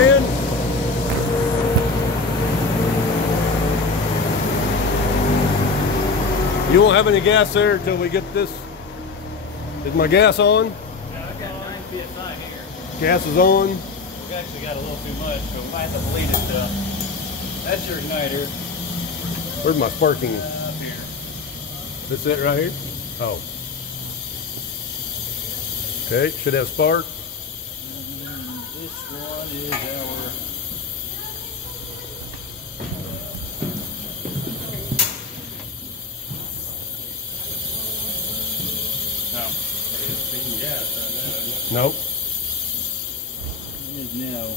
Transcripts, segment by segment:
And you won't have any gas there until we get this. Is my gas on? Yeah, I've got 9 psi here. Gas is on. We actually got a little too much, so we might have to bleed it. That's your igniter. Where's my sparking? Up here. This it right here? Oh. Okay, should have spark. This one is our... No. It's being gas right now, isn't it? Nope. It is now.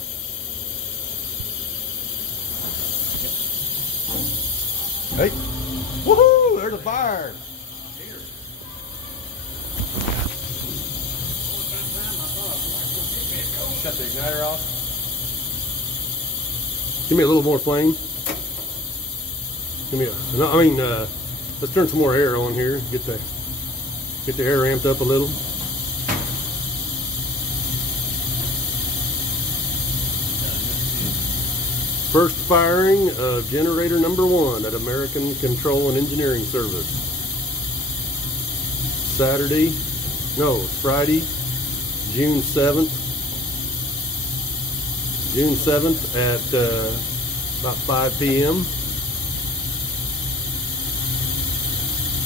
Hey. Woohoo! There's a fire. Shut the igniter off. Give me a little more flame. Give me a. No, I mean, let's turn some more air on here. Get the air ramped up a little. First firing of generator number 1 at American Control and Engineering Service. Friday, June 7th. June 7th at about 5 p.m.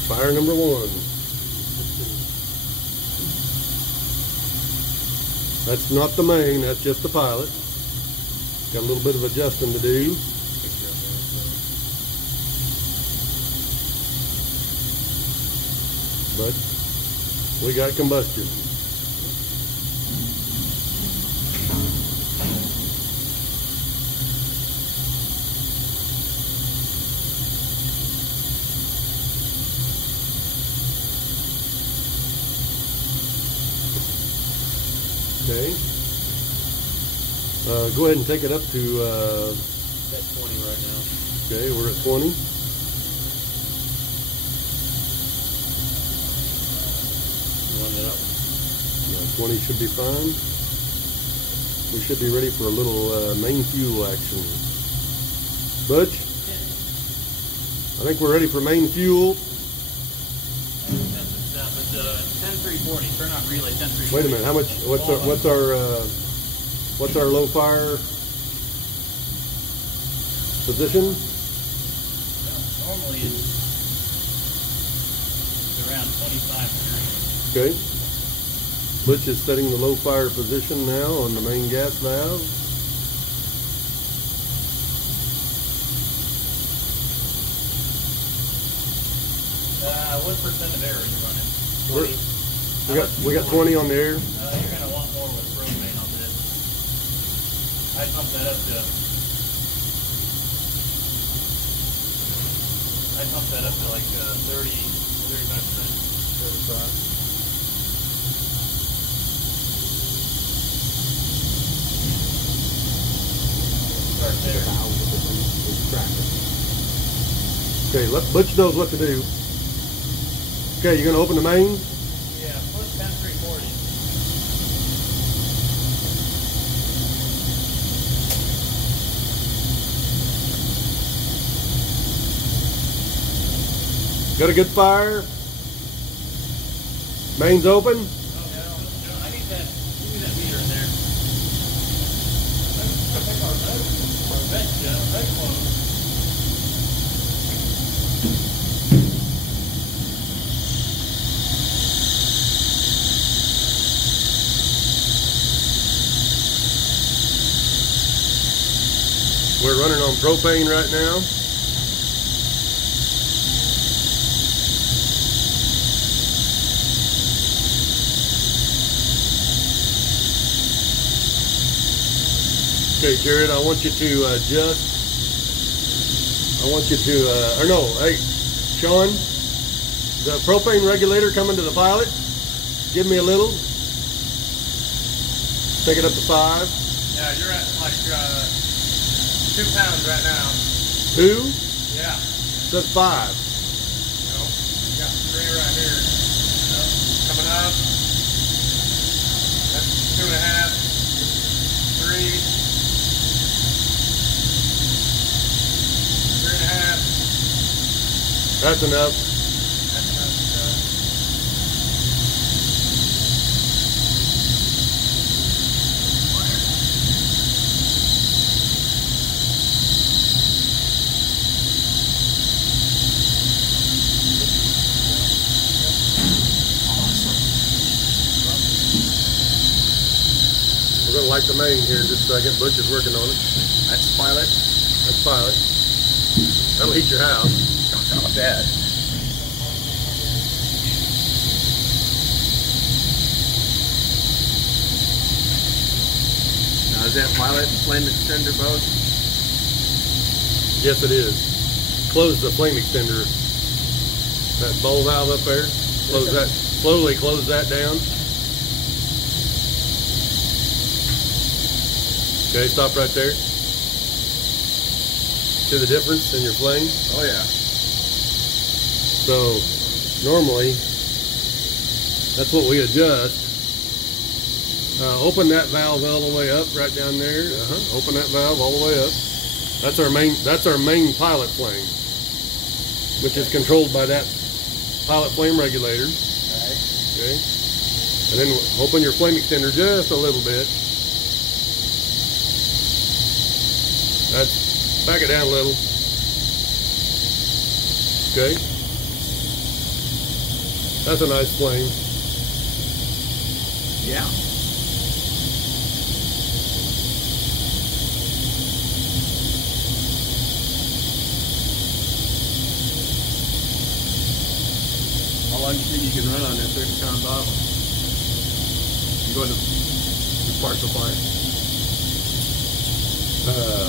Fire number 1. That's not the main, that's just the pilot. Got a little bit of adjusting to do. But we got combustion. Okay. Go ahead and take it up to... That's 20 right now. Okay, we're at 20. Run it up. Yeah, 20 should be fine. We should be ready for a little main fuel action. Butch? I think we're ready for main fuel. That's the stuff. It's 10340. Turn on relay 10340. Wait a minute. How much? What's our low fire position? Well, normally it's around 25 degrees. Okay. Butch is setting the low fire position now on the main gas valve. What percent of air are you running? We got 20 on the air. You're going to want more with propane on this. I pumped that up to like 30, 35%. 35. Start there. Okay, Butch knows what to do. Okay, you're going to open the main? Yeah, push 10340. Got a good fire? Main's open? Oh, no, I need that. Give me that meter in there. I think our vent closed. We're running on propane right now. Okay, Jared, I want you to adjust. I want you to, or no, hey, Sean, the propane regulator coming to the pilot. Give me a little. Take it up to 5. Yeah, you're at like 2 pounds right now. 2? Yeah. That's 5. No, you got 3 right here. No, coming up. That's 2.5. 3. That's enough. We're going to light the main here in just a second. Butch is working on it. That's pilot. That's pilot. That'll heat your house. Not bad. Now is that pilot and flame extender both? Yes, it is. Close the flame extender. That bowl valve up there. Close that. Slowly close that down. Okay, stop right there. See the difference in your flame? Oh yeah. So normally that's what we adjust. Open that valve all the way up, right down there. Open that valve all the way up. That's our main. That's our main pilot flame, which is controlled by that pilot flame regulator. Okay. And then open your flame extender just a little bit. That's, back it down a little. Okay. That's a nice flame. Yeah. How long do you think you can run on that 30-pound bottle? You going to spark the fire?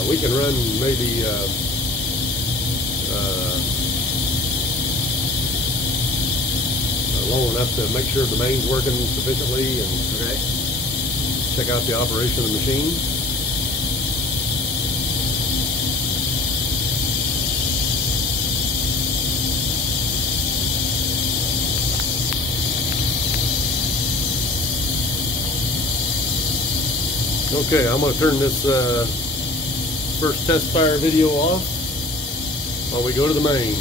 We can run maybe long enough to make sure the main's working sufficiently and check out the operation of the machine. Okay, I'm going to turn this first test fire video off while we go to the main.